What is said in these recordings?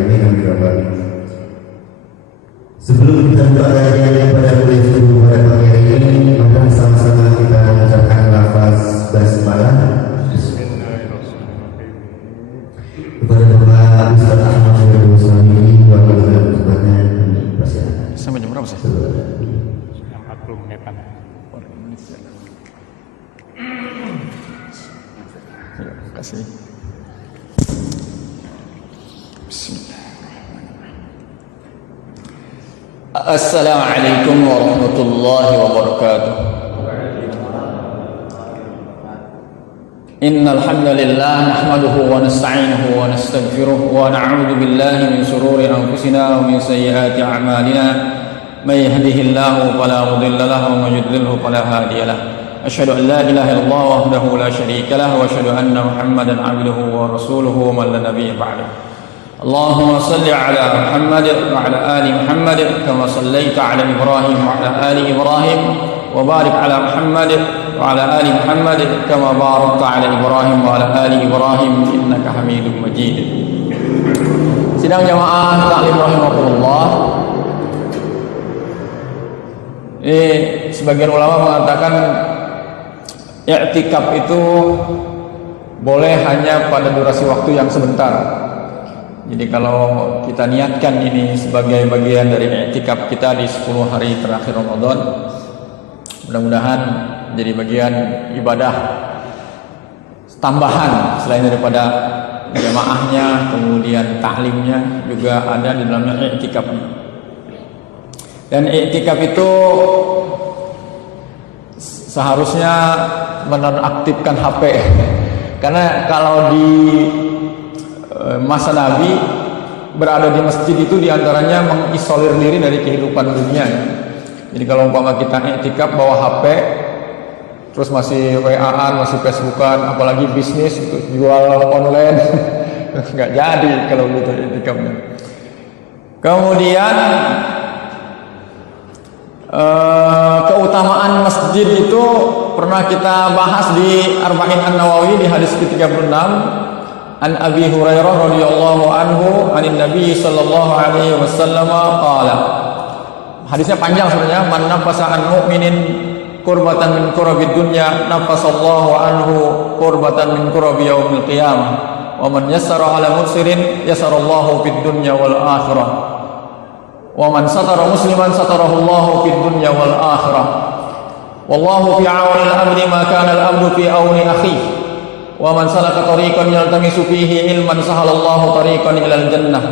amin amin ya rabbal alamin. Sebelum kita buka kajian pada kuliah subuh pada pagi hari ini, maka sama-sama kita mengucapkan lafaz basmalah kepada Bapak Ustaz Ahmad Syariful Utsaimin wa keluarganya. Sampai jam berapa sih? 40 menitan. Ya, terima kasih. Bismillah. Assalamualaikum warahmatullahi wabarakatuh. Innal hamdalillah nahmaduhu wa nasta'inuhu wa nastaghfiruh wa na'udzu billahi min shururi anfusina wa min sayyiati a'malina. May yahdihillahu fala mudilla lahu wa may yudlilhu fala hadiya lahu. Asyhadu an la ilaha illallah wahdahu la syarika lahu wa asyhadu anna Muhammadan 'abduhu wa rasuluhu wa man la nabiyya ba'dahu. Allahumma salli ala Muhammad wa ala ali Muhammad kama sallaita ala Ibrahim wa ala ali Ibrahim wa barik ala Muhammad wa ala ali Muhammad kama barakta ala Ibrahim wa ala ali Ibrahim innaka Hamidum Majid. Sidang jamaah taklim rahimakumullah. Sebagian ulama mengatakan i'tikaf itu boleh hanya pada durasi waktu yang sebentar. Jadi kalau kita niatkan ini sebagai bagian dari i'tikaf kita di 10 hari terakhir Ramadan, mudah-mudahan jadi bagian ibadah tambahan selain daripada jamaahnya, kemudian taklimnya juga ada di dalamnya i'tikaf. Dan i'tikaf itu seharusnya menonaktifkan HP. Karena kalau di masa Nabi berada di masjid itu diantaranya mengisolir diri dari kehidupan dunia. Jadi kalau umpama kita i'tikaf bawa HP, terus masih WA-an, masih Facebookan, apalagi bisnis itu jual online, nggak jadi kalau gitu i'tikafnya. Kemudian keutamaan masjid itu pernah kita bahas di Arba'in An-Nawawi di hadis ke-36. An Abi Hurairah radhiyallahu anhu anin Nabi sallallahu alaihi wasallam qala. Hadisnya panjang sebenarnya. Man nafasa an mu'minin qurbatan min qurabid dunya nafasallahu anhu qurbatan min qurabi yaumil qiyamah. Wa man yassara ala musirin yassarallahu fid dunya wal akhirah. Wa man satara musliman satarahu Allahu fid dunya wal akhirah. Wallahu fi 'auni al-'abdi ma kana al-'abdu fi 'auni akhihi. Wa man salaka tariqan yaltamisu fihi ilman sahalallahu tariqan ilal jannah.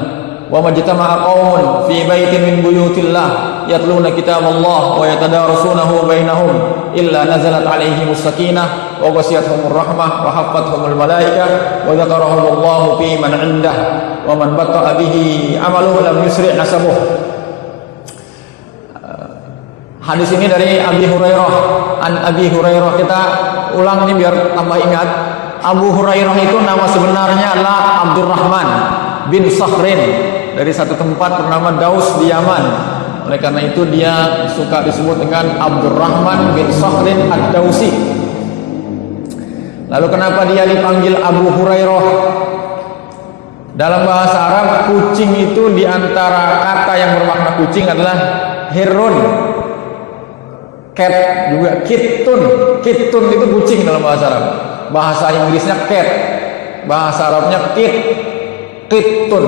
Wa majtama'a qaumun fi baitin min buyutillah yatluna kitaballah wa yatadarasunahu bainahum illa nazalat 'alaihimus sakinah wa ghashiyatuhumur rahmah wa haffathumul malaikah wa dzakarahumullahu fi man 'indah wa man batta'a bihi 'amaluhu lam yusri' nasabuh. Hadis ini dari Abi Hurairah. An Abi Hurairah, kita ulang ini biar tambah ingat. Abu Hurairah itu nama sebenarnya adalah Abdurrahman bin Sakhrin dari satu tempat bernama Daus di Yaman. Oleh karena itu dia suka disebut dengan Abdurrahman bin Sakhrin Ad-Dausi. Lalu kenapa dia dipanggil Abu Hurairah? Dalam bahasa Arab, kucing itu diantara kata yang bermakna kucing adalah hirun, cat juga, kitun. Kitun itu kucing dalam bahasa Arab. Bahasa Inggrisnya cat, bahasa Arabnya kitun.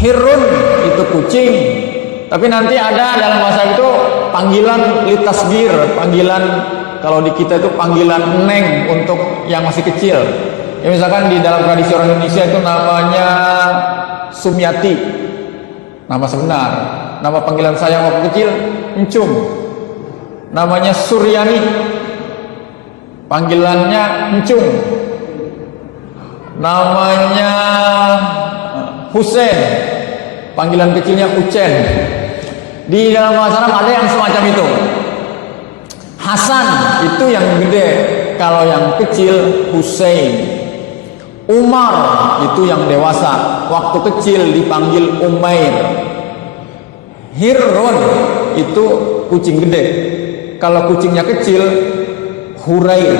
Hirun itu kucing, tapi nanti ada dalam bahasa itu panggilan litasgir, panggilan kalau di kita itu panggilan neng untuk yang masih kecil. Ya misalkan di dalam tradisi orang Indonesia itu namanya Sumyati, nama sebenar. Nama panggilan saya waktu kecil Encum. Namanya Suryani, panggilannya Encung. Namanya Husein, panggilan kecilnya Ucen. Di dalam bahasa Arab ada yang semacam itu. Hasan itu yang gede, kalau yang kecil Husein. Umar itu yang dewasa, waktu kecil dipanggil Umair. Hirun itu kucing gede, kalau kucingnya kecil Hurair.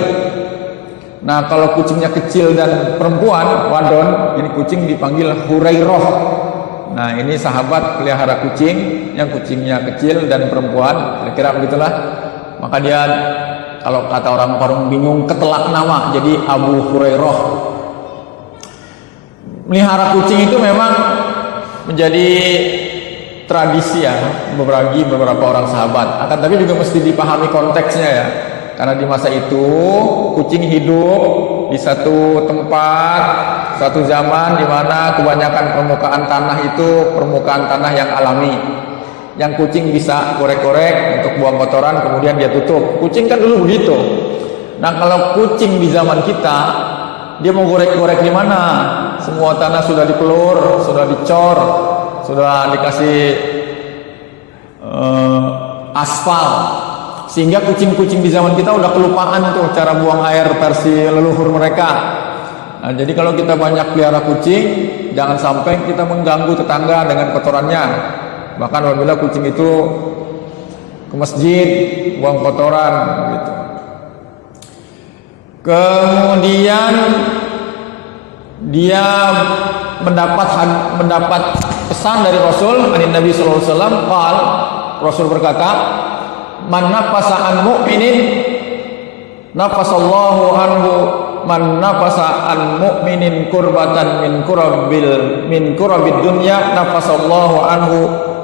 Nah, kalau kucingnya kecil dan perempuan, wadon, ini kucing dipanggil Hurairah. Nah, ini sahabat pelihara kucing yang kucingnya kecil dan perempuan, kira-kira begitulah. Maka dia, kalau kata orang bingung, ketelak nama, jadi Abu Hurairah. Melihara kucing itu memang menjadi tradisi ya bagi beberapa orang sahabat. Akan tapi juga mesti dipahami konteksnya ya. Karena di masa itu kucing hidup di satu tempat, satu zaman di mana kebanyakan permukaan tanah itu permukaan tanah yang alami. Yang kucing bisa korek-korek untuk buang kotoran, kemudian dia tutup. Kucing kan dulu begitu. Nah, kalau kucing di zaman kita, dia mau gorek-gorek di mana? Semua tanah sudah dipelur, sudah dicor, sudah dikasih aspal. Sehingga kucing-kucing di zaman kita udah kelupaan tuh cara buang air versi leluhur mereka. Nah, jadi kalau kita banyak pelihara kucing, jangan sampai kita mengganggu tetangga dengan kotorannya. Bahkan apabila kucing itu ke masjid, buang kotoran gitu. Kemudian dia mendapat pesan dari Rasul, Nabi sallallahu alaihi wasallam, Rasul berkata, "Man nafasa an mu'minin nafasallahu anhu, man nafasa an mu'minin kurbatan min kurabid dunya nafasallahu anhu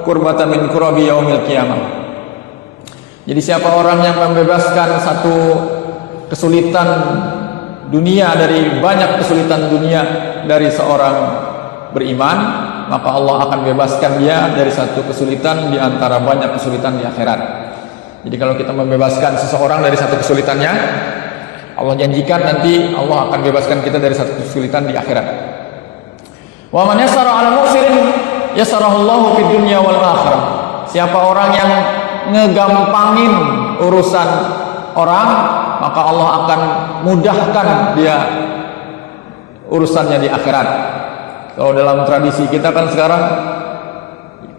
kurbatan min kurabi yaumil qiyamah." Jadi siapa orang yang membebaskan satu kesulitan dunia dari banyak kesulitan dunia dari seorang beriman, maka Allah akan bebaskan dia dari satu kesulitan di antara banyak kesulitan di akhirat. Jadi kalau kita membebaskan seseorang dari satu kesulitannya, Allah janjikan nanti Allah akan bebaskan kita dari satu kesulitan di akhirat. Wa man yassara 'ala mu'sirin yassarahullahu fid dunya wal akhirah. Siapa orang yang ngegampangin urusan orang, maka Allah akan mudahkan dia urusannya di akhirat. Kalau dalam tradisi kita kan sekarang,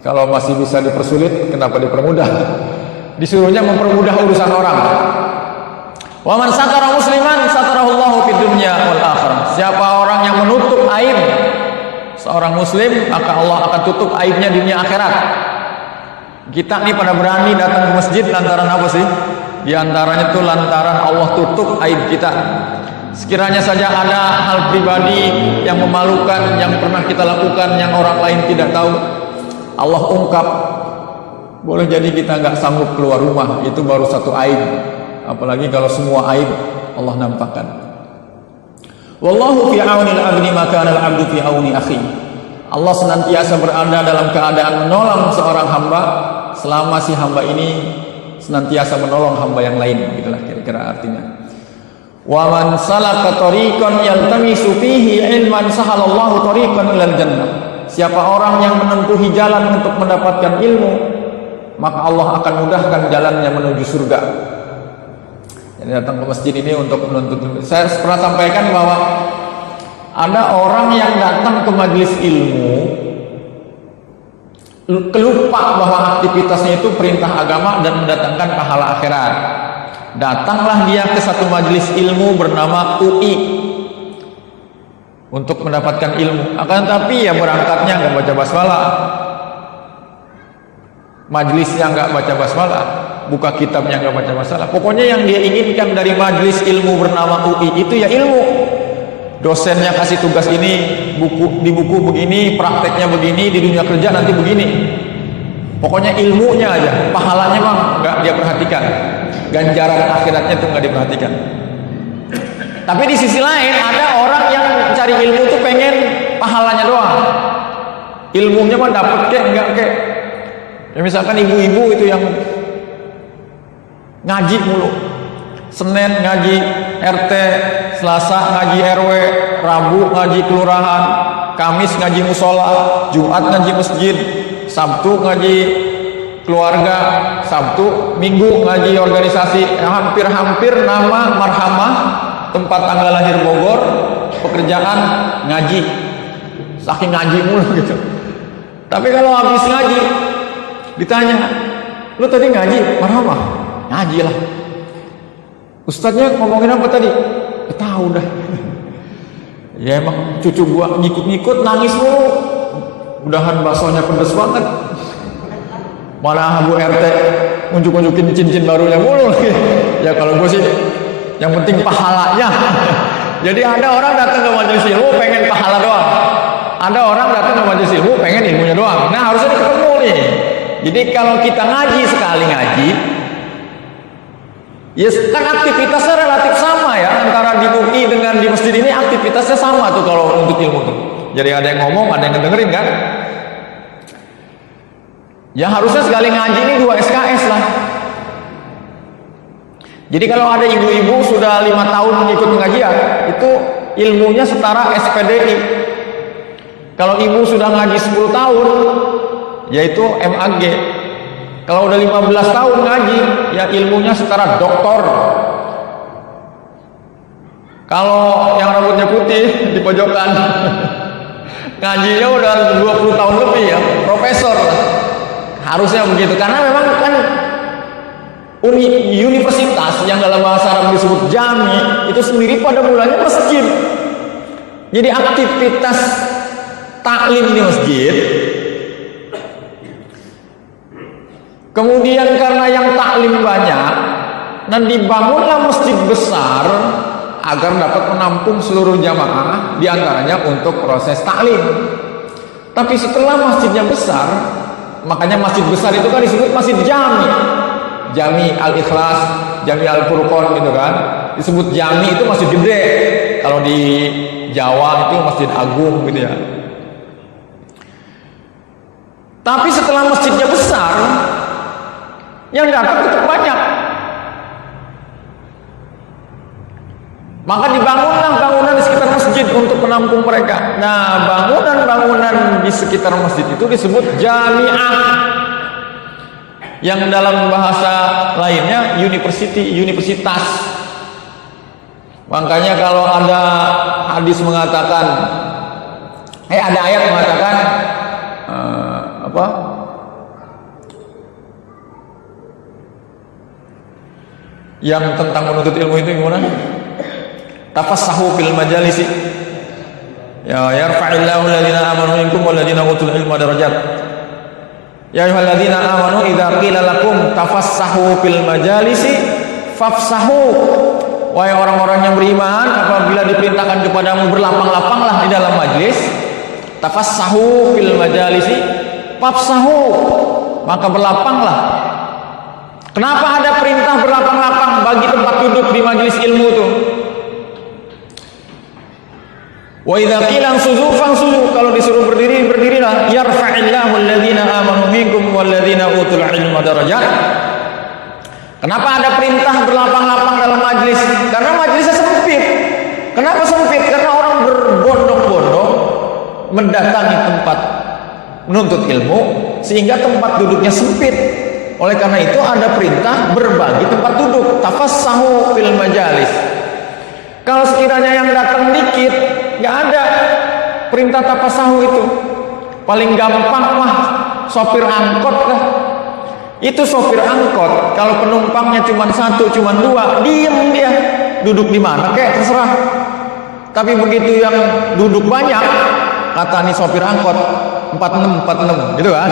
kalau masih bisa dipersulit, kenapa dipermudah? Disuruhnya mempermudah urusan orang. Wa man satara musliman satarahullahu fid dunya wal akhirah. Siapa orang yang menutup aib seorang muslim, maka Allah akan tutup aibnya dunia akhirat. Kita nih pada berani datang ke masjid lantaran apa sih? Di antaranya itu lantaran Allah tutup aib kita. Sekiranya saja ada hal pribadi yang memalukan yang pernah kita lakukan yang orang lain tidak tahu, Allah ungkap. Boleh jadi kita nggak sanggup keluar rumah, itu baru satu aib. Apalagi kalau semua aib Allah nampakkan. Wallahu fi aunil abdi maka al abdu fi auni akhi. Allah senantiasa berada dalam keadaan menolong seorang hamba selama si hamba ini senantiasa menolong hamba yang lain, gitulah kira-kira artinya. Wa man salaka tariqan yaltamisu fihi ilman sahalallahu tariqan ilal jannah. Siapa orang yang menempuhi jalan untuk mendapatkan ilmu, maka Allah akan mudahkan jalannya menuju surga. Jadi datang ke masjid ini untuk menuntut ilmu. Saya pernah sampaikan bahwa ada orang yang datang ke majelis ilmu kelupa bahwa aktivitasnya itu perintah agama dan mendatangkan pahala akhirat. Datanglah dia ke satu majelis ilmu bernama UI untuk mendapatkan ilmu. Akan tapi ya berangkatnya nggak baca basmalah, majelisnya nggak baca basmalah, buka kitabnya nggak baca basmalah. Pokoknya yang dia inginkan dari majelis ilmu bernama UI itu ya ilmu. Dosennya kasih tugas ini, di buku begini, prakteknya begini, di dunia kerja nanti begini. Pokoknya ilmunya aja, pahalanya mah nggak dia perhatikan, ganjaran akhiratnya tuh nggak diperhatikan. Tapi di sisi lain ada orang yang cari ilmu tuh pengen pahalanya doang, ilmunya mah dapet kek nggak kek. Ya misalkan ibu-ibu itu yang ngaji mulu, Senin ngaji RT, Selasa ngaji RW, Rabu ngaji kelurahan, Kamis ngaji musola, Jumat ngaji masjid, Sabtu ngaji keluarga, Sabtu Minggu ngaji organisasi. Hampir-hampir nama marhamah, tempat tanggal lahir Bogor, pekerjaan ngaji, saking ngaji mulu gitu. Tapi kalau habis ngaji ditanya, lu tadi ngaji marhamah? Ngaji lah. Ustadznya ngomongin apa tadi? tahu dah. Ya emang cucu gua ngikut-ngikut nangis mulu. Mudahan baksonya pedes banget. Malah Bu RT unjuk-unjukin cincin barunya mulu. Ya kalau gua sih yang penting pahalanya. Jadi ada orang datang ke majelis ilmu pengen pahala doang. Ada orang datang ke majelis ilmu pengen ilmunya doang. Nah harusnya ketemu nih. Jadi kalau kita ngaji sekali ngaji, ya kan aktivitasnya relatif sama ya, antara di UI dengan di masjid ini aktivitasnya sama tuh kalau untuk ilmu tuh. Jadi ada yang ngomong, ada yang ngedengerin kan. Ya harusnya sekali ngaji ini 2 SKS lah. Jadi kalau ada ibu-ibu sudah 5 tahun mengikut pengajian, itu ilmunya setara SPDI. Kalau ibu sudah ngaji 10 tahun, yaitu MAG. Kalau udah 15 tahun ngaji, ya ilmunya setara doktor. Kalau yang rambutnya putih di pojokan, ngajinya udah 20 tahun lebih ya, profesor. Harusnya begitu, karena memang kan universitas yang dalam bahasa Arab disebut jami itu sendiri pada mulanya masjid. Jadi aktivitas taklim di masjid. Kemudian karena yang taklim banyak dan dibangunlah masjid besar agar dapat menampung seluruh jamaah, diantaranya untuk proses taklim. Tapi setelah masjidnya besar, makanya masjid besar itu kan disebut masjid jami. Jami Al-Ikhlas, Jami Al-Furqan gitu kan. Disebut jami itu masjid gede. Kalau di Jawa itu masjid agung gitu ya. Tapi setelah masjidnya besar, yang datang tetap banyak. Maka dibangunlah bangunan di sekitar masjid untuk menampung mereka. Nah, bangunan-bangunan di sekitar masjid itu disebut jami'ah. Yang dalam bahasa lainnya universitas. Makanya kalau ada hadis mengatakan, ada ayat mengatakan yang tentang menuntut ilmu itu gimana? Tafassahu fil majalisi. Ya yarfa'illahu alladhina amanu minkum walladhina utul ilma darajat. Ya ayyuhalladzina amanu idza qila lakum tafassahu fil majalisi fafsahu. Wahai orang-orang yang beriman, apabila diperintahkan kepadamu berlapang-lapanglah di dalam majlis, tafassahu fil majalisi fafsahu, maka berlapanglah. Kenapa ada perintah berlapang-lapang bagi tempat duduk di majelis ilmu itu? Wa idza qila ansuzu fansuzu, kalau disuruh berdiri berdirilah. Yarfa'illahu alladhina amanu minkum walladzina utul ilma darajat. Kenapa ada perintah berlapang-lapang dalam majelis? Karena majelisnya sempit. Kenapa sempit? Karena orang berbondong-bondong mendatangi tempat menuntut ilmu sehingga tempat duduknya sempit. Oleh karena itu ada perintah berbagi tempat duduk, tafassahu fil majalis. Kalau sekiranya yang datang dikit, nggak ada perintah tafassahu itu. Paling gampang mah sopir angkot lah. Itu sopir angkot, kalau penumpangnya cuma 1, cuma 2, diem dia, duduk di mana kayak terserah. Tapi begitu yang duduk banyak, kata nih sopir angkot 46 gitu kan.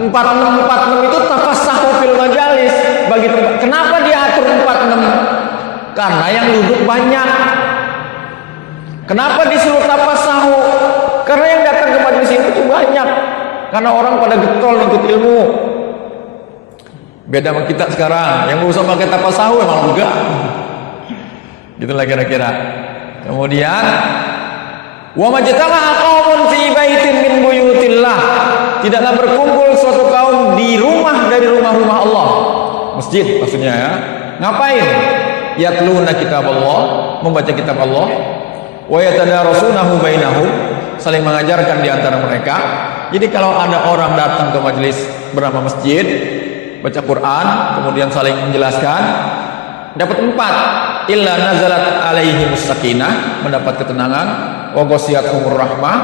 46 itu tafassahu fil majalis bagi tempat. Kenapa dia atur 46? Karena yang duduk banyak. Kenapa disuruh tafassahu? Karena yang datang ke majelis itu banyak. Karena orang pada getol untuk ilmu. Beda sama kita sekarang, yang berusaha pakai tafassahu emang enggak. Gitulah kira-kira. Kemudian wa majtama'a qaumun fi baitin min buyutillah. Tidaklah berkumpul suatu kaum di rumah dari rumah-rumah Allah. Masjid maksudnya ya. Ngapain? Yatluna kitab Allah, membaca kitab Allah. Wa yatadarasunahu bainahum, saling mengajarkan di antara mereka. Jadi kalau ada orang datang ke majelis bernama masjid, baca Quran, kemudian saling menjelaskan, dapat 4. Illa nazalat alaihimus sakinah, mendapat ketenangan, wa ghashiyatuhumur rahmah,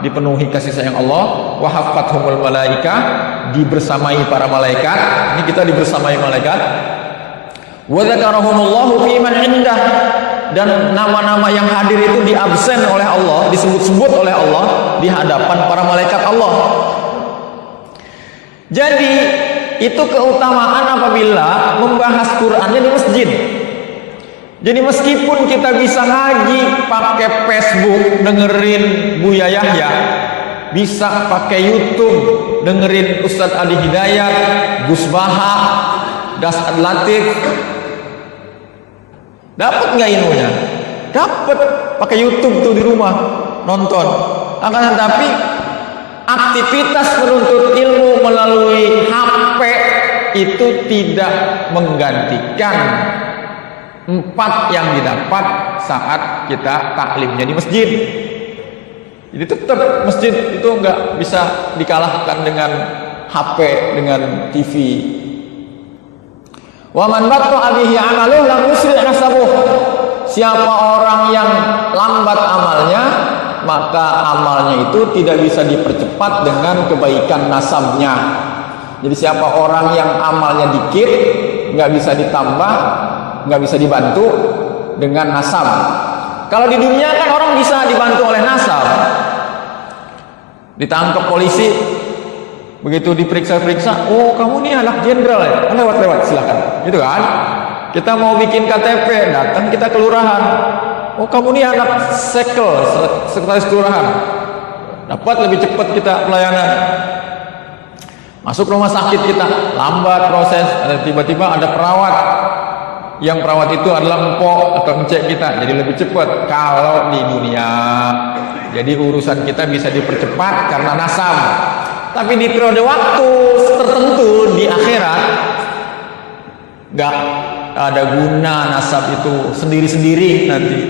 dipenuhi kasih sayang Allah, wa haffathumul malaika, dibersamai para malaikat. Ini kita dibersamai malaikat. Wa dzakarahumullahu fi man indah, dan nama-nama yang hadir itu diabsen oleh Allah, disebut-sebut oleh Allah di hadapan para malaikat Allah. Jadi itu keutamaan apabila membahas Qur'annya di masjid. Jadi meskipun kita bisa ngaji pakai Facebook dengerin Buya Yahya, bisa pakai YouTube dengerin Ustadz Ali Hidayat, Gus Baha, Das Latif, dapat nggak ilmunya? Dapat, pakai YouTube tuh di rumah nonton. Akan tetapi aktivitas menuntut ilmu melalui HP itu tidak menggantikan 4 yang didapat saat kita taklimnya di masjid. Jadi tetap masjid itu nggak bisa dikalahkan dengan HP, dengan TV. Wa man batta bihi amaluhu lam yusri' nasabuh. Siapa orang yang lambat amalnya, maka amalnya itu tidak bisa dipercepat dengan kebaikan nasabnya. Jadi siapa orang yang amalnya dikit, nggak bisa ditambah, nggak bisa dibantu dengan nasab. Kalau di dunia kan orang bisa dibantu oleh nasab. Ditangkap polisi, begitu diperiksa-periksa, oh kamu nih anak jenderal ya, lewat-lewat silakan, gitu kan? Kita mau bikin KTP, datang kita kelurahan, oh kamu nih anak sekretaris kelurahan, dapat lebih cepat kita pelayanan. Masuk rumah sakit kita lambat proses, tiba-tiba ada perawat, yang perawat itu adalah empok atau encek kita, jadi lebih cepat. Kalau di dunia, jadi urusan kita bisa dipercepat karena nasab. Tapi di periode waktu tertentu di akhirat gak ada guna nasab itu, sendiri-sendiri nanti.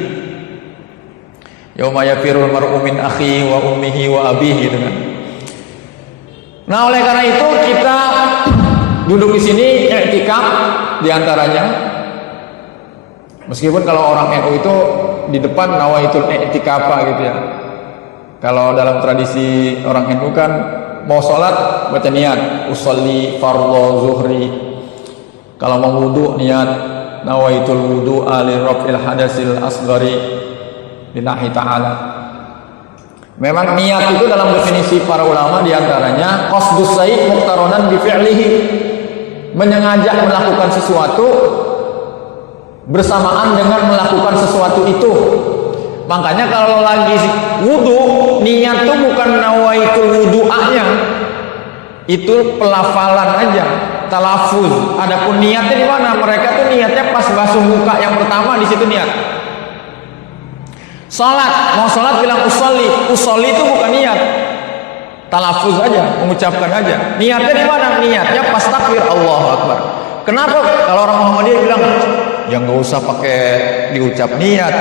Yauma yafirul mar'u min akhihi wa ummihi wa abihi, gitu kan. Nah, oleh karena itu kita duduk di sini i'tikaf di antaranya. Meskipun kalau orang NU itu di depan nawaitul i'tikafa gitu ya. Kalau dalam tradisi orang NU kan mau sholat baca niat usolli fardhu zuhri. Kalau mau wudu niat nawaitul wudu'a li raf'il hadasil asghari lillahi ta'ala. Memang niat itu dalam definisi para ulama diantaranya qasdus sayyi muqtaronan bi fi'lihi, menyengaja melakukan sesuatu bersamaan dengan melakukan sesuatu itu. Makanya kalau lagi wudu, niat itu bukan nawaitul wudu'anya, itu pelafalan aja, talafuz. Adapun niatnya di mana? Mereka tuh niatnya pas basuh muka yang pertama, di situ niat. Salat, mau salat bilang usolli. Usolli itu bukan niat, talafuz aja, mengucapkan aja. Niatnya di mana? Niatnya pas takbir Allahu Akbar. Kenapa kalau orang Muhammadiyah bilang yang nggak usah pakai diucap niat?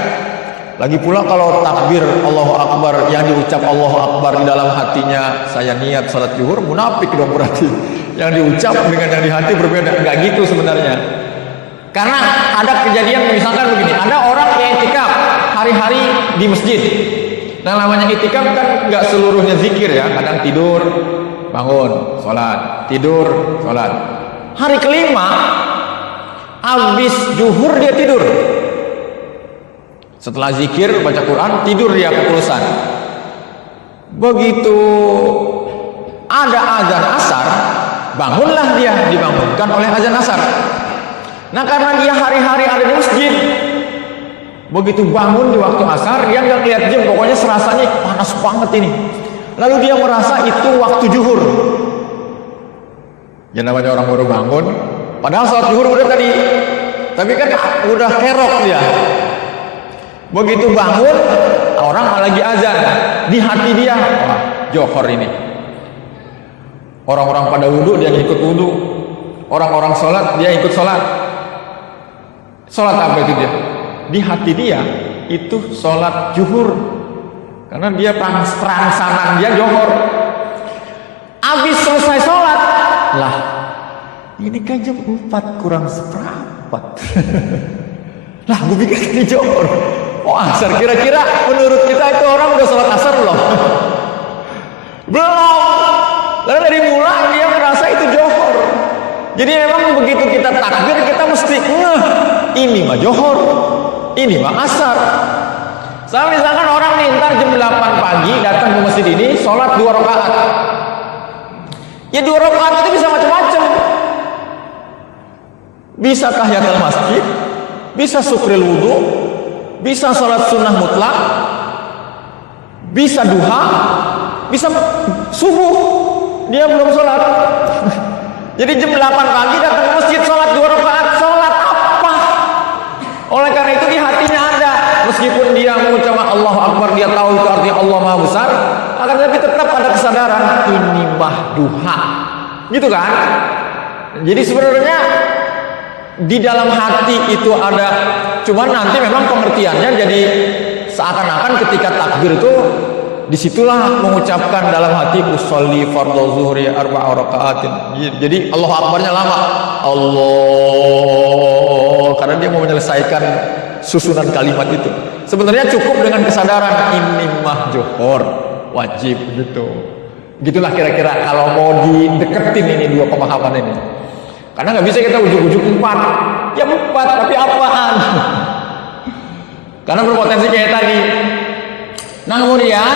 Lagi pula kalau takbir Allahu Akbar yang diucap Allahu Akbar di dalam hatinya saya niat salat zuhur, munafik dong berarti. Yang diucap dengan yang di hati berbeda. Nggak gitu sebenarnya. Karena ada kejadian misalkan begini, ada orang yang i'tikaf hari-hari di masjid. Nah, namanya i'tikaf kan nggak seluruhnya zikir ya, kadang tidur, bangun, sholat, tidur, sholat. Hari kelima, habis zuhur dia tidur. Setelah zikir, baca Quran, tidur dia kepulusan. Begitu ada azan asar, bangunlah dia, dibangunkan oleh azan asar. Nah, karena dia hari-hari ada di masjid, begitu bangun di waktu asar, dia nggak lihat jam, pokoknya serasanya panas banget ini. Lalu dia merasa itu waktu zuhur. Ya namanya orang baru bangun, padahal sholat zuhur udah tadi, tapi kan udah kerok dia. Begitu bangun, orang lagi azan, di hati dia, wah, johor ini. Orang-orang pada wudhu, dia ikut wudhu. Orang-orang sholat, dia ikut sholat. Sholat apa itu dia? Di hati dia itu sholat zuhur, karena dia perangsanan dia johor. Habis selesai sholat, lah ini kan jam 4 kurang seperempat. Lah gue pikir ini johor. Oh asar, kira-kira menurut kita itu orang udah sholat asar belum? Belum. Karena dari mulai dia merasa itu johor. Jadi memang begitu kita takbir kita mesti ini mah johor. ini mah asar. Sama misalkan orang nih ntar jam 8 pagi datang ke masjid ini, sholat 2 rakaat. Ya 2 rakaat itu bisa macam-macam. Bisa tahiyatul masjid, bisa syukril wudu, bisa sholat sunnah mutlak, bisa duha, bisa subuh. Dia belum sholat. Jadi jam 8 pagi datang ke masjid, sholat 2 rakaat. Sholat apa? Oleh karena itu di hatinya ada, meskipun dia mengucapkan Allahu Akbar, dia tahu itu artinya Allah Maha Besar, akan tetapi tetap ada kesadaran ini mah duha, gitu kan? Jadi sebenarnya di dalam hati itu ada, cuman nanti memang pengertiannya jadi seakan-akan ketika takbir itu disitulah mengucapkan dalam hati usolli fardhu zuhri 4 rakaatin. Jadi Allahu Akbarnya lama. Allah, karena dia mau menyelesaikan susunan kalimat itu. Sebenarnya cukup dengan kesadaran ini mah johor, wajib gitu. Gitulah kira-kira kalau mau dideketin ini dua pemahaman ini. Karena nggak bisa kita ujuk-ujuk 4. Ya 4 tapi apaan? Karena berpotensi kayak tadi. Nah kemudian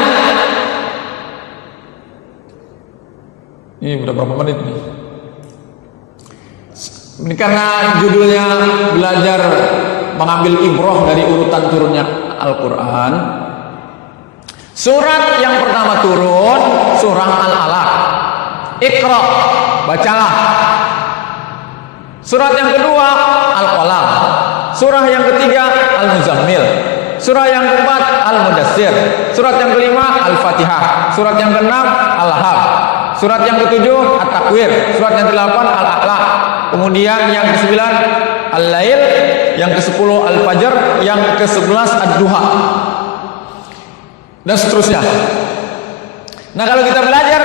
ini udah berapa menit nih? Ini karena judulnya belajar mengambil ibroh dari urutan turunnya Al-Quran. Surat yang pertama turun surah Al-Alaq, Iqra, bacalah. Surat yang kedua Al-Qalam. Surah yang ketiga Al-Muzammil. Surah yang keempat Al-Mudassir. Surat yang kelima Al-Fatihah. Surat yang keenam Al-Lahab. Surat yang ketujuh At-Takwir. Surat yang ke-8 Al-A'la. Kemudian yang ke-9 Al-Lail. Yang ke-10 Al-Fajr. Yang ke-11 Ad-Duha. Dan seterusnya. Nah kalau kita belajar,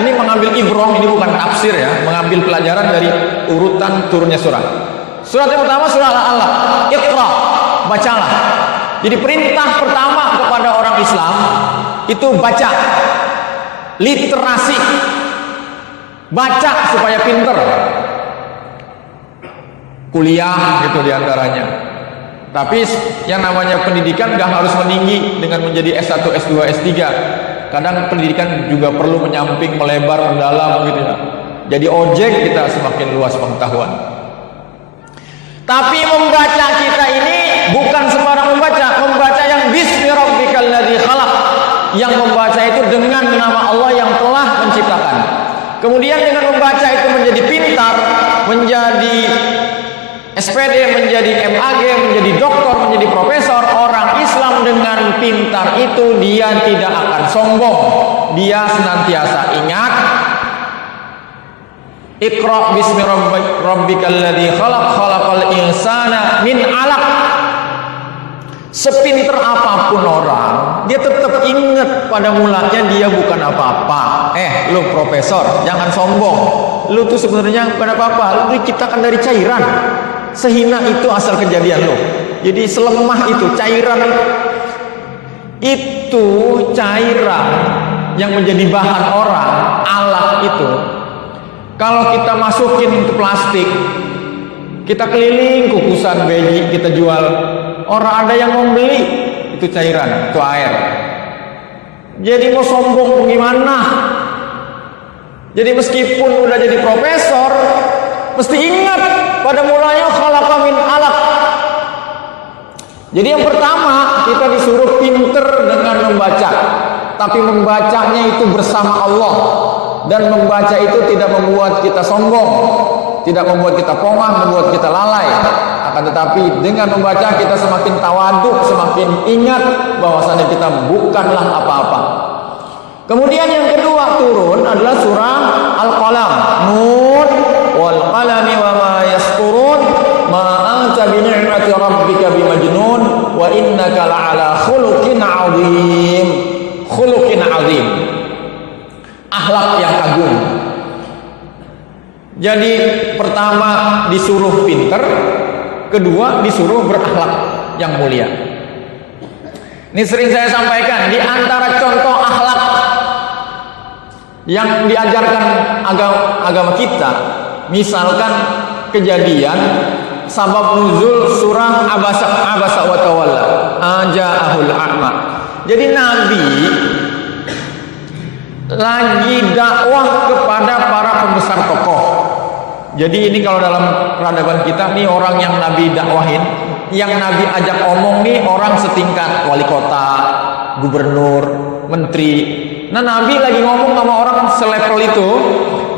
ini mengambil ibrah, ini bukan tafsir ya, mengambil pelajaran dari urutan turunnya surah. Surat yang pertama surah Al-Alaq, Iqra, bacalah. Jadi perintah pertama kepada orang Islam itu baca, literasi, baca supaya pinter. Kuliah gitu diantaranya. Tapi yang namanya pendidikan gak harus meninggi dengan menjadi S1, S2, S3. Kadang pendidikan juga perlu menyamping, melebar, mendalam gitu ya. Jadi objek kita semakin luas pengetahuan. Tapi membaca kita ini bukan sembarang membaca yang bismi rabbikal ladzi khalaq. Yang membaca itu dengan nama Allah yang telah menciptakan. Kemudian dengan membaca itu menjadi pintar, menjadi SPD, menjadi MAG, menjadi doktor, menjadi profesor. Orang Islam dengan pintar itu dia tidak akan sombong. Dia senantiasa ingat Iqra bismi rabbikal ladzi khalaq, khalaqal insana min 'alaq. Sepinter apapun orang, dia tetap ingat pada mulanya dia bukan apa-apa. Lu profesor, jangan sombong. Lu tuh sebenarnya bukan apa-apa. Lu diciptakan dari cairan. Sehina itu asal kejadian lo. Jadi selemah itu cairan itu cairan yang menjadi bahan orang, alaq itu. Kalau kita masukin ke plastik, kita keliling kukusan beji kita jual, orang ada yang membeli, itu cairan, itu air. Jadi mau sombong gimana? Jadi meskipun udah jadi profesor, mesti ingat pada mulanya khalaqa min alaq. Jadi yang pertama kita disuruh pinter dengan membaca, tapi membacanya itu bersama Allah. Dan membaca itu tidak membuat kita sombong, tidak membuat kita pongah, membuat kita lalai. Akan tetapi dengan membaca kita semakin tawaduk, semakin ingat bahwasanya kita bukanlah apa-apa. Kemudian yang kedua turun adalah surah Al-Qalam. Nun wal qalami wa ma yasturun ma anta bi ni'mati rabbika bimajnun wa innaka la'ala khuluqin 'adzim. Khuluqin 'adzim. Akhlak yang agung. Jadi pertama disuruh pinter, kedua disuruh berakhlak yang mulia. Ini sering saya sampaikan, di antara contoh akhlak yang diajarkan agama kita, misalkan kejadian sabab nuzul surah Abasa wa Tawalla, Aja'ahul A'ma. Jadi Nabi lagi dakwah kepada para pembesar tokoh. Jadi ini kalau dalam peradaban kita nih, orang yang Nabi dakwahin, yang Nabi ajak omong nih orang setingkat wali kota, gubernur, menteri. Nah Nabi lagi ngomong sama orang selevel itu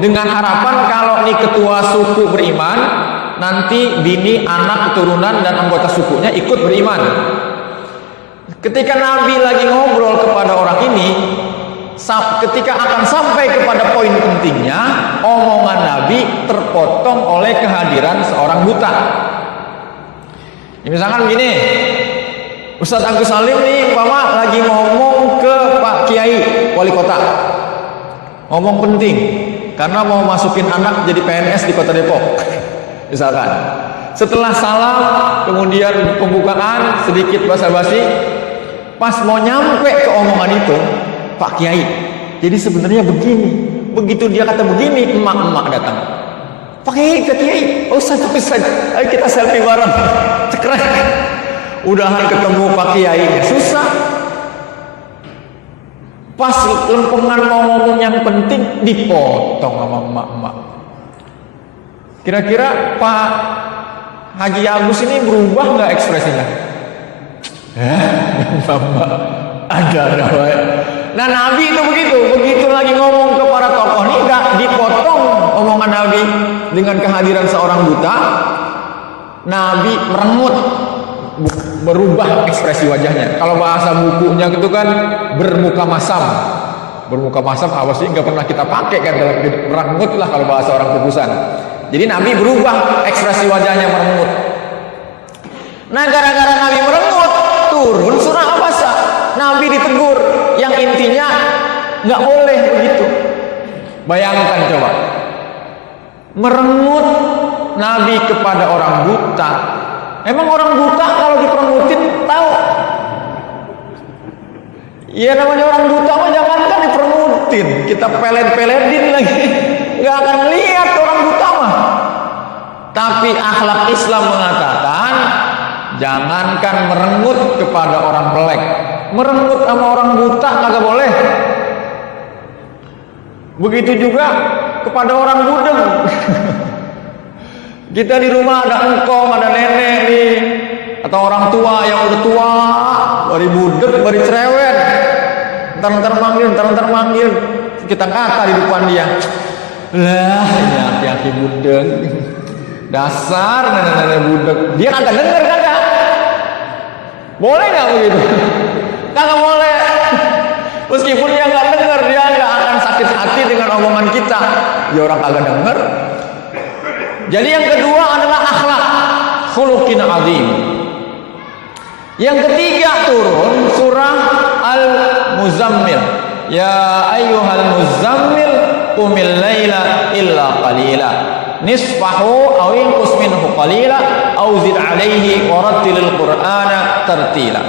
dengan harapan kalau nih ketua suku beriman, nanti bini, anak, keturunan dan anggota sukunya ikut beriman. Ketika Nabi lagi ngobrol kepada orang ini, ketika akan sampai kepada poin pentingnya, omongan Nabi terpotong oleh kehadiran seorang buta. Ya, misalkan begini, Ustadz Agus Salim nih umpama lagi ngomong ke Pak Kiai wali kota, ngomong penting karena mau masukin anak jadi PNS di kota Depok misalkan. Setelah salam kemudian pembukaan sedikit basa-basi, pas mau nyampe ke omongan itu, Pak Kiai, jadi sebenarnya begini. Begitu dia kata begini, emak-emak datang. Pak Kiai, Ustaz, ayo kita selfie bareng. Cekrek. Udahan ketemu Pak Kiai, susah. Pas lempengan mau ngomong yang penting, dipotong sama emak-emak. Kira-kira Pak Haji Agus ini berubah nggak ekspresinya? Mbak, ada. Nah Nabi itu begitu lagi ngomong ke para tokoh ini, nggak dipotong omongan Nabi dengan kehadiran seorang buta. Nabi merengut, berubah ekspresi wajahnya. Kalau bahasa bukunya itu kan bermuka masam. Bermuka masam apa sih, nggak pernah kita pakai kan, dalam merengut lah kalau bahasa orang kubusan. Jadi Nabi berubah ekspresi wajahnya, merengut. Nah gara-gara Nabi merengut, turun surah Abasa. Nabi ditegur, yang intinya nggak boleh begitu. Bayangkan coba, merengut Nabi kepada orang buta. Emang orang buta kalau diperengutin tahu? Ya namanya orang buta mah jangankan diperengutin, kita pelet-peletin lagi, nggak akan lihat orang buta mah. Tapi akhlak Islam mengatakan jangankan merengut kepada orang melek, merengut sama orang buta kagak boleh. Begitu juga kepada orang budeg. Kita di rumah ada engkong, ada nenek nih, atau orang tua yang udah tua, bari budeg, bari cerewet, ntar manggil, kita kata di depan dia, lah ini aki-aki budeg, dasar nenek-nenek budeg. Dia kagak denger, kagak. Boleh nggak begitu? Kagak boleh. Meskipun dia nggak denger, dia nggak akan sakit hati dengan omongan kita. Ya orang kagak denger. Jadi yang kedua adalah akhlak, khuluqin azim. Yang ketiga turun surah Al-Muzammil. Ya ayyuhal muzammil qumil laila illa qalila nisfahu aw inqus minhu qalila aw zid alaihi warattilil qur'ana tartila.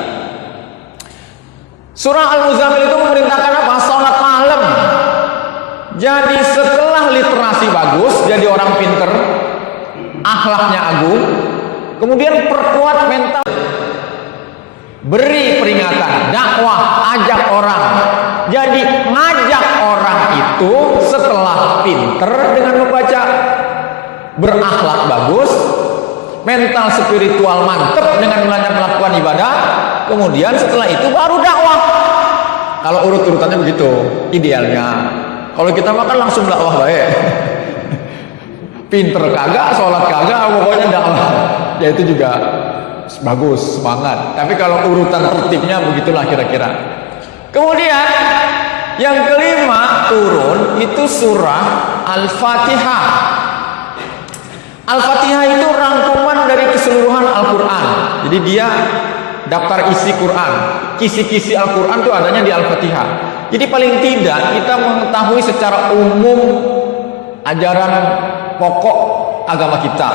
Surah Al-Muzammil itu memerintahkan apa? Salat malam. Jadi setelah literasi bagus, jadi orang pinter, akhlaknya agung, kemudian perkuat mental, beri peringatan, dakwah, ajak orang. Jadi ngajak orang itu setelah pinter dengan membaca, berakhlak bagus, mental spiritual mantep dengan melakukan ibadah, kemudian setelah itu baru dakwah. Kalau urut-urutannya begitu idealnya. Kalau kita makan langsung dakwah baik. Pinter kagak, sholat kagak, pokoknya dakwah. Ya itu juga bagus, semangat. Tapi kalau urutan tertibnya begitulah kira-kira. Kemudian yang kelima turun itu surah Al-Fatihah. Al-Fatihah itu rangkuman dari keseluruhan Al-Quran. Jadi dia daftar isi Quran. Kisi-kisi Al-Quran itu adanya di Al-Fatihah. Jadi paling tidak kita mengetahui secara umum ajaran pokok agama kita.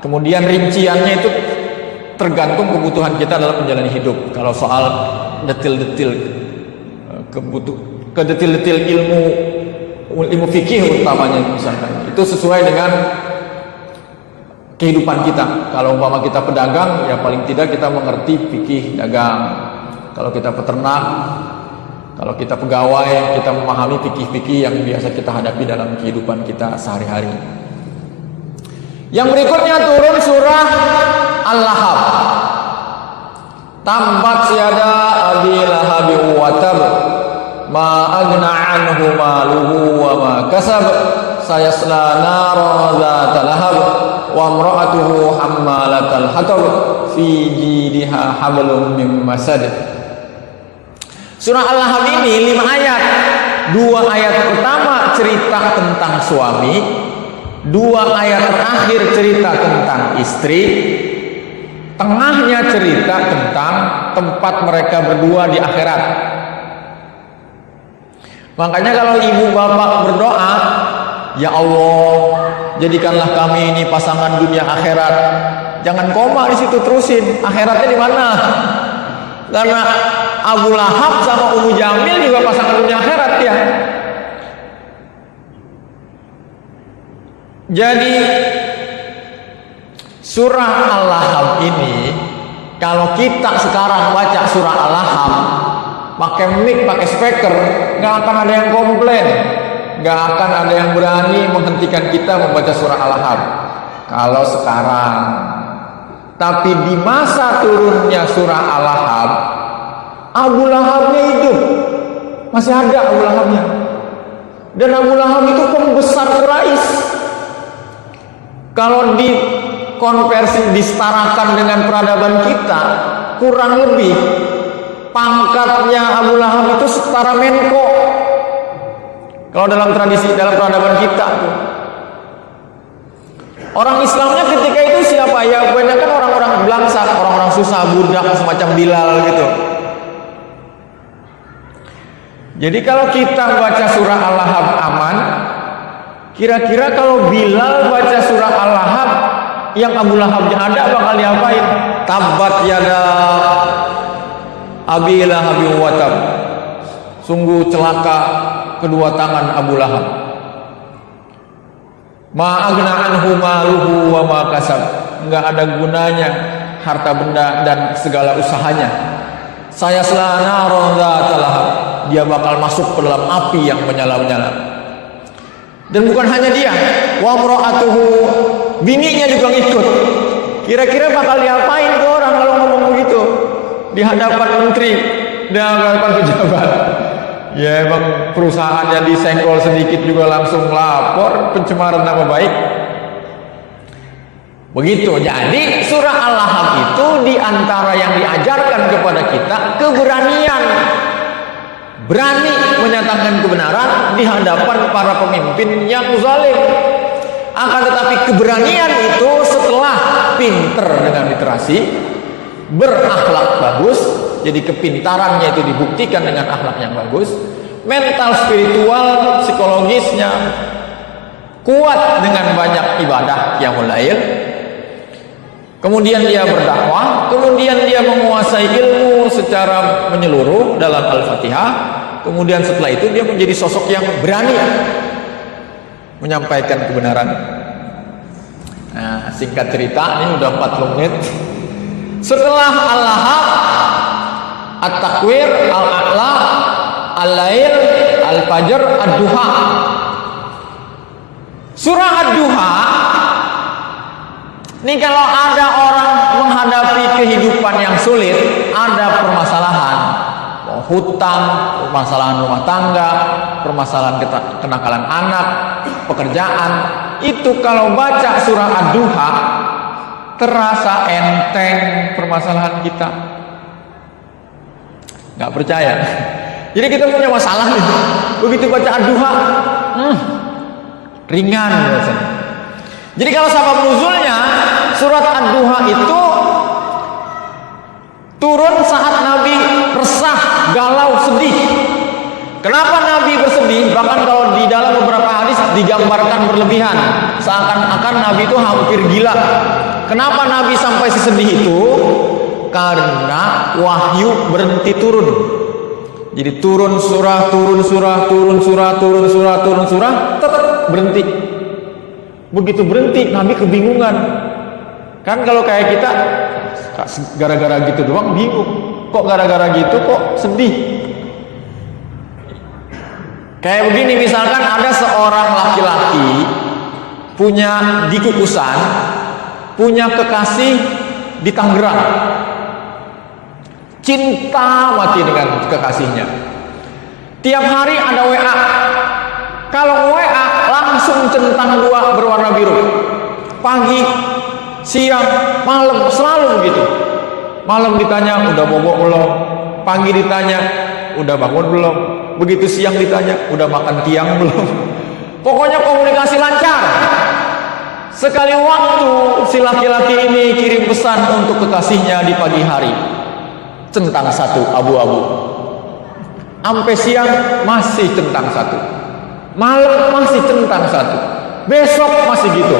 Kemudian rinciannya itu tergantung kebutuhan kita dalam menjalani hidup. Kalau soal detil-detil ke detil-detil ilmu fikih utamanya misalkan, itu sesuai dengan kehidupan kita. Kalau umpama kita pedagang, ya paling tidak kita mengerti fikih dagang. Kalau kita peternak, kalau kita pegawai, kita memahami fikih-fikih yang biasa kita hadapi dalam kehidupan kita sehari-hari. Yang berikutnya turun surah Al-Lahab. Tambat yada abi lahabi wa tab, ma agna anhu maluhu wa ma kasab, sayasla nara dzata lahab, wa imra'atuhu hammalatal hatab, fi jidha hablum min masad. Surah Al-Lahab ini 5 ayat. 2 ayat pertama cerita tentang suami, 2 ayat terakhir cerita tentang istri, tengahnya cerita tentang tempat mereka berdua di akhirat. Makanya kalau ibu bapak berdoa, ya Allah, jadikanlah kami ini pasangan dunia akhirat. Jangan koma di situ, terusin. Akhiratnya di mana? Karena Abu Lahab sama Ummu Jamil juga pasangan dunia akhirat ya. Jadi surah Al-Lahab ini, kalau kita sekarang baca surah Al-Lahab pakai mic, pakai speaker, nggak akan ada yang komplain, nggak akan ada yang berani menghentikan kita membaca surah Al-Lahab. Kalau sekarang, tapi di masa turunnya surah Al-Lahab, Abu Lahabnya hidup, masih ada Abu Lahabnya, dan Abu Lahab itu pembesar Quraisy. Kalau dikonversi, disetarakan dengan peradaban kita, kurang lebih pangkatnya Abu Lahab itu setara Menko. Kalau dalam tradisi, dalam peradaban kita tuh. Orang Islamnya ketika itu siapa? Ya kebanyakan orang-orang belangsak, orang-orang susah, budak, semacam Bilal gitu. Jadi kalau kita baca surah Al-Lahab aman, kira-kira kalau Bilal baca surah Al-Lahab yang Abu Lahabnya ada bakal diapain? Tabbat yada abi lahabin wa tab. Sungguh celaka kedua tangan Abu Lahab. Ma agna anhu maluhu wa ma kasab. Enggak ada gunanya harta benda dan segala usahanya. Sayasla naron dzata lahab. Dia bakal masuk ke dalam api yang menyala-nyala. Dan bukan hanya dia, wa imra'atuhu, bininya juga ngikut. Kira-kira bakal diapain tuh orang kalau ngomong begitu di hadapan menteri, di hadapan pejabat? Ya emang perusahaannya disenggol sedikit juga langsung lapor pencemaran nama baik. Begitu. Jadi surah Al-Lahab itu diantara yang diajarkan kepada kita keberanian. Berani menyatakan kebenaran di hadapan para pemimpin yang zalim. Akan tetapi keberanian itu setelah pinter dengan literasi, berakhlak bagus, jadi kepintarannya itu dibuktikan dengan akhlak yang bagus, mental spiritual psikologisnya kuat dengan banyak ibadah qiyamul lail. Kemudian dia berdakwah, kemudian dia menguasai ilmu secara menyeluruh dalam Al-Fatihah. Kemudian setelah itu dia menjadi sosok yang berani menyampaikan kebenaran. Nah, singkat cerita, ini udah 40 menit. Setelah Al-Lahab, At-Takwir, Al-A'la, Al-Lail, Al-Fajr, Ad-Duha. Surah Ad-Duha ini kalau ada orang menghadapi kehidupan yang sulit, ada permasalahan, hutang, permasalahan rumah tangga, permasalahan kenakalan anak, pekerjaan, itu kalau baca surah Ad-Duha terasa enteng permasalahan kita. Nggak percaya? Jadi kita punya masalah nih, begitu baca Ad-Duha, ringan rasanya. Jadi kalau sabab nuzulnya surat Ad-Duha itu turun saat Nabi resah, galau, sedih. Kenapa Nabi bersedih? Bahkan kalau di dalam beberapa hadis digambarkan berlebihan, seakan-akan Nabi itu hampir gila. Kenapa Nabi sampai sesedih itu? Karena wahyu berhenti turun. Jadi turun surah, tetap berhenti. Begitu berhenti, Nabi kebingungan. Kan kalau kayak kita gara-gara gitu doang bingung. Kok gara-gara gitu kok sedih? Kayak begini, misalkan ada seorang laki-laki punya di Kukusan, punya kekasih di Tangerang, cinta mati dengan kekasihnya. Tiap hari ada WA. Kalau WA langsung centang dua berwarna biru. Pagi, siang, malam selalu begitu. Malam ditanya udah bobok belum? Pagi ditanya udah bangun belum? Begitu siang ditanya udah makan siang belum? Pokoknya komunikasi lancar. Sekali waktu si laki-laki ini kirim pesan untuk kekasihnya di pagi hari, centang satu abu-abu. Sampai siang masih centang satu, malam masih centang satu, besok masih gitu.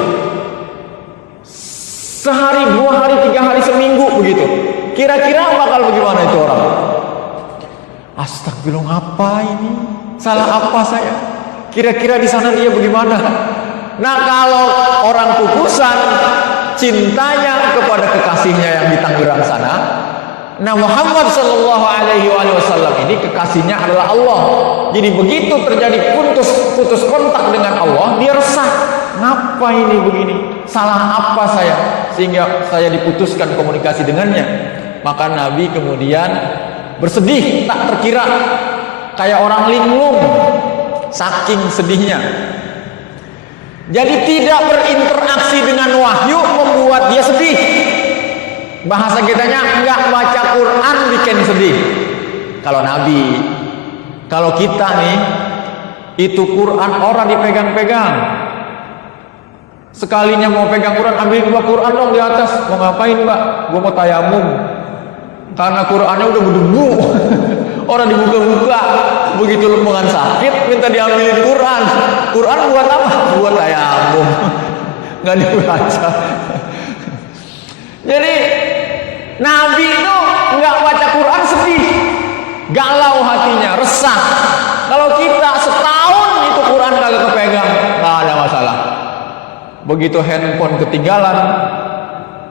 Sehari, 2 hari, 3 hari, seminggu begitu. Kira-kira bakal bagaimana itu orang? Astagfirullah, apa ini? Salah apa saya? Kira-kira di sana dia bagaimana? Nah, kalau orang Kukusan cintanya kepada kekasihnya yang di Tangerang sana, nah Muhammad Shallallahu Alaihi Wasallam ini kekasihnya adalah Allah. Jadi begitu terjadi putus kontak dengan Allah, dia resah. Ngapa ini begini? Salah apa saya? Sehingga saya diputuskan komunikasi dengannya. Maka Nabi kemudian bersedih tak terkira, kayak orang linglung, saking sedihnya. Jadi tidak berinteraksi dengan wahyu membuat dia sedih. Bahasa kitanya enggak baca Quran bikin sedih. Kalau Nabi, kalau kita nih, itu Quran orang dipegang-pegang. Sekalinya mau pegang Quran, ambil 2 Quran dong di atas. Mau ngapain Mbak? Gua mau tayamum. Karena Qurannya udah berdebu. Orang dibuka-buka. Begitu lempengan sakit, minta diambilin Quran. Quran buat apa? Buat tayamum. Nggak dibaca. Jadi Nabi itu nggak baca Quran sedih, galau hatinya, resah. Kalau kita setahun itu Quran kagak kepegang, nggak ada masalah. Begitu handphone ketinggalan,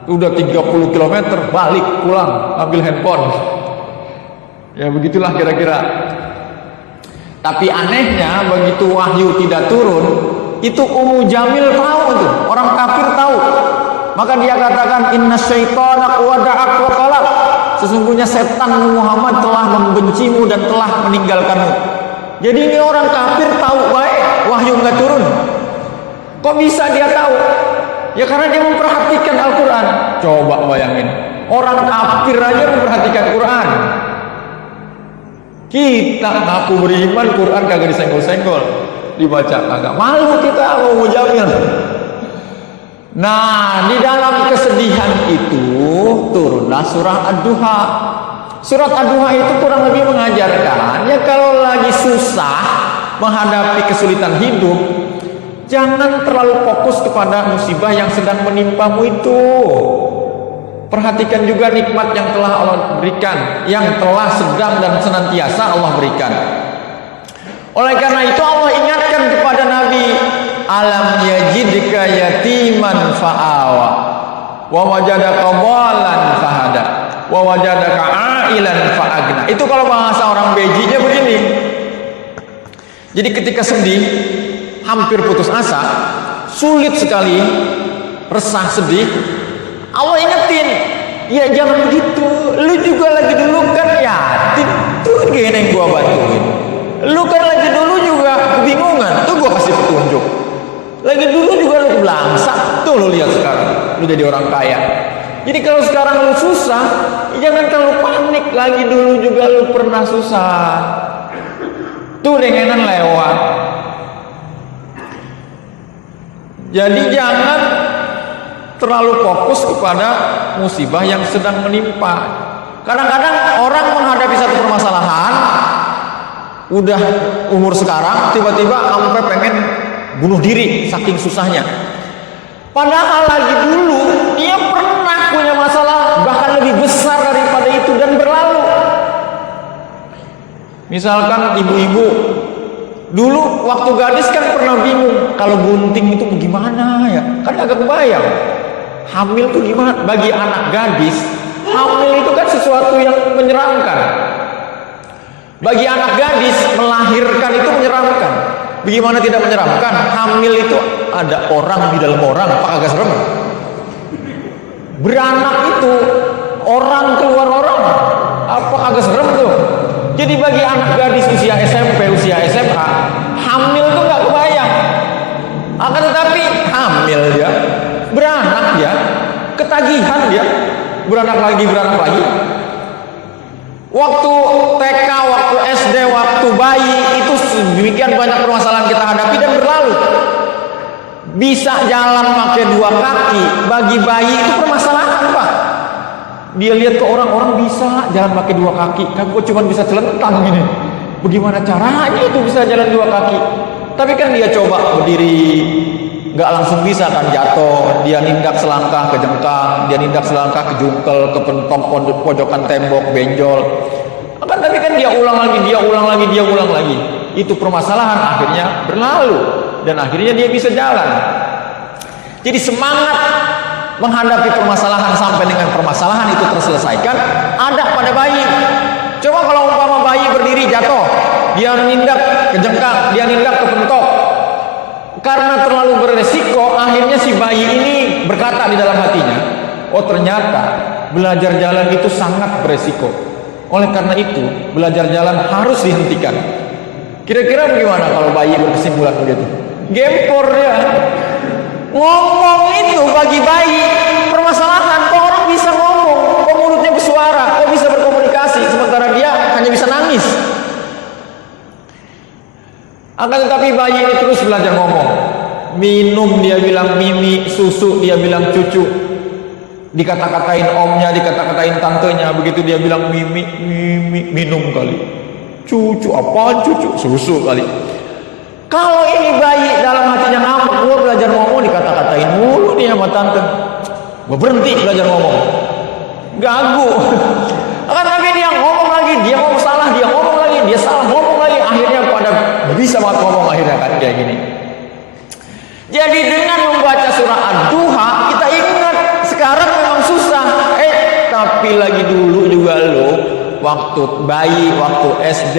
udah 30 km balik pulang ambil handphone. Ya begitulah kira-kira. Tapi anehnya begitu wahyu tidak turun, itu Ummu Jamil tahu tuh, orang kafir tahu. Maka dia katakan inna syaitana wada'ak wa qalaq. Sesungguhnya setan Muhammad telah membencimu dan telah meninggalkanmu. Jadi ini orang kafir tahu baik wahyu enggak turun. Kok bisa dia tahu? Ya karena dia memperhatikan Al-Quran. Coba bayangin, orang kafir aja memperhatikan Quran. Kita ngaku beriman, Quran kagak disenggol-senggol, dibaca kagak. Malu kita mau Jamil. Nah, di dalam kesedihan itu turunlah surah Ad-Duha. Surat Ad-Duha itu kurang lebih mengajarkan, ya kalau lagi susah menghadapi kesulitan hidup, jangan terlalu fokus kepada musibah yang sedang menimpamu itu. Perhatikan juga nikmat yang telah Allah berikan, yang telah sedang dan senantiasa Allah berikan. Oleh karena itu Allah ingatkan kepada Nabi, alam yajidka yatiman fa'awa wa wajadaka dhalan fahada wa wajadaka ailan fa'agna. Itu kalau bahasa orang bejinya begini. Jadi ketika sedih, hampir putus asa, sulit sekali, resah, sedih, Allah ingetin, ya jangan begitu. Lu juga lagi dulu kan yatim, tuh gini yang gua bantuin. Lu kan lagi dulu juga kebingungan, tuh gua kasih petunjuk. Lagi dulu juga lu belangsa, tuh lu lihat sekarang, lu jadi orang kaya. Jadi kalau sekarang lu susah, jangan terlalu panik. Lagi dulu juga lu pernah susah. Tuh dengenan lewat. Jadi jangan terlalu fokus kepada musibah yang sedang menimpa. Kadang-kadang orang menghadapi satu permasalahan, udah umur sekarang, tiba-tiba sampai pengen bunuh diri saking susahnya. Padahal lagi dulu dia pernah punya masalah bahkan lebih besar daripada itu dan berlalu. Misalkan ibu-ibu dulu waktu gadis kan pernah bingung kalau gunting itu bagaimana ya, kan agak kebayang. Hamil itu gimana? Bagi anak gadis, hamil itu kan sesuatu yang menyeramkan. Bagi anak gadis, melahirkan itu menyeramkan. Bagaimana tidak menyeramkan? Hamil itu ada orang di dalam orang, apa agak serem? Beranak itu orang keluar orang, apa agak serem tuh? Jadi bagi anak gadis usia SMP, usia SMA, hamil itu nggak kebayang. Akan tetapi hamil dia, beranak dia, ketagihan dia, beranak lagi. Waktu TK, waktu SD, waktu bayi itu demikian banyak permasalahan kita hadapi dan berlalu. Bisa jalan pakai 2 kaki, bagi bayi itu permasalahan, Pak. Dia lihat ke orang bisa jalan pakai 2 kaki, kan gue cuma bisa celentang gini. Bagaimana caranya itu bisa jalan 2 kaki? Tapi kan dia coba berdiri, nggak langsung bisa kan, jatuh. Dia nindak selangkah ke jengkang, dia nindak selangkah ke jungkel, ke pentok pojokan tembok, benjol. Tapi kan dia ulang lagi. Itu permasalahan akhirnya berlalu dan akhirnya dia bisa jalan. Jadi semangat menghadapi permasalahan sampai dengan permasalahan itu terselesaikan ada pada bayi. Coba kalau umpama bayi berdiri jatuh, dia nindak ke jengkang, dia nindak ke pentok. Karena terlalu beresiko, akhirnya si bayi ini berkata di dalam hatinya, oh ternyata belajar jalan itu sangat beresiko. Oleh karena itu, belajar jalan harus dihentikan. Kira-kira bagaimana kalau bayi berkesimpulan begitu? Gempor dia. Ngomong itu bagi bayi permasalahan. Kok orang bisa ngomong, kok mulutnya bersuara, kok bisa berkomunikasi, sementara dia hanya bisa nangis. Akan tetapi bayi ini terus belajar ngomong. Minum dia bilang mimi, susu dia bilang cucu. Dikata-katain omnya, dikata-katain tantenya, begitu dia bilang mimi, minum kali. Cucu, apaan cucu? Susu kali. Kalau ini bayi dalam hatinya ngamuk, gua belajar ngomong dikata-katain mulu nih sama tante. Gua berhenti belajar ngomong. Gagu. Akan tapi dia ngomong lagi, dia ngomong salah, dia ngomong lagi, dia salah, ngomong lagi. Akhirnya pada bisa banget ngomong akhirnya kan kayak gini. Jadi dengan membaca surah Ad-Duha, kita ingat sekarang memang susah. Tapi lagi dulu juga lo, waktu bayi, waktu SD,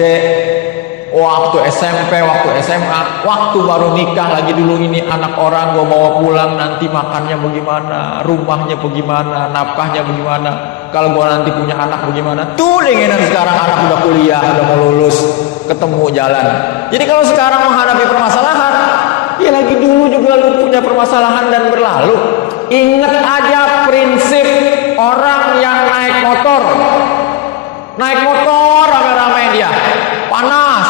waktu SMP, waktu SMA, waktu baru nikah lagi dulu ini anak orang gua bawa pulang nanti makannya bagaimana, rumahnya bagaimana, nafkahnya bagaimana, kalau gua nanti punya anak bagaimana. Tuh dengan sekarang anak udah kuliah, udah mau lulus, ketemu jalan. Jadi kalau sekarang menghadapi permasalahan, ya lagi dulu juga lu punya permasalahan dan berlalu. Ingat aja prinsip orang yang naik motor rame-rame dia, panas.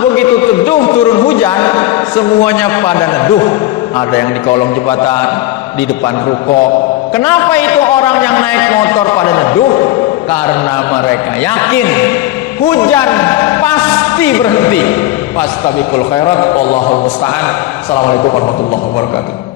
Begitu teduh turun hujan, semuanya pada neduh. Ada yang di kolong jembatan, di depan ruko. Kenapa itu orang yang naik motor pada neduh? Karena mereka yakin hujan pasti berhenti. Fastabiqul khairat, wallahul musta'an. Assalamualaikum warahmatullahi wabarakatuh.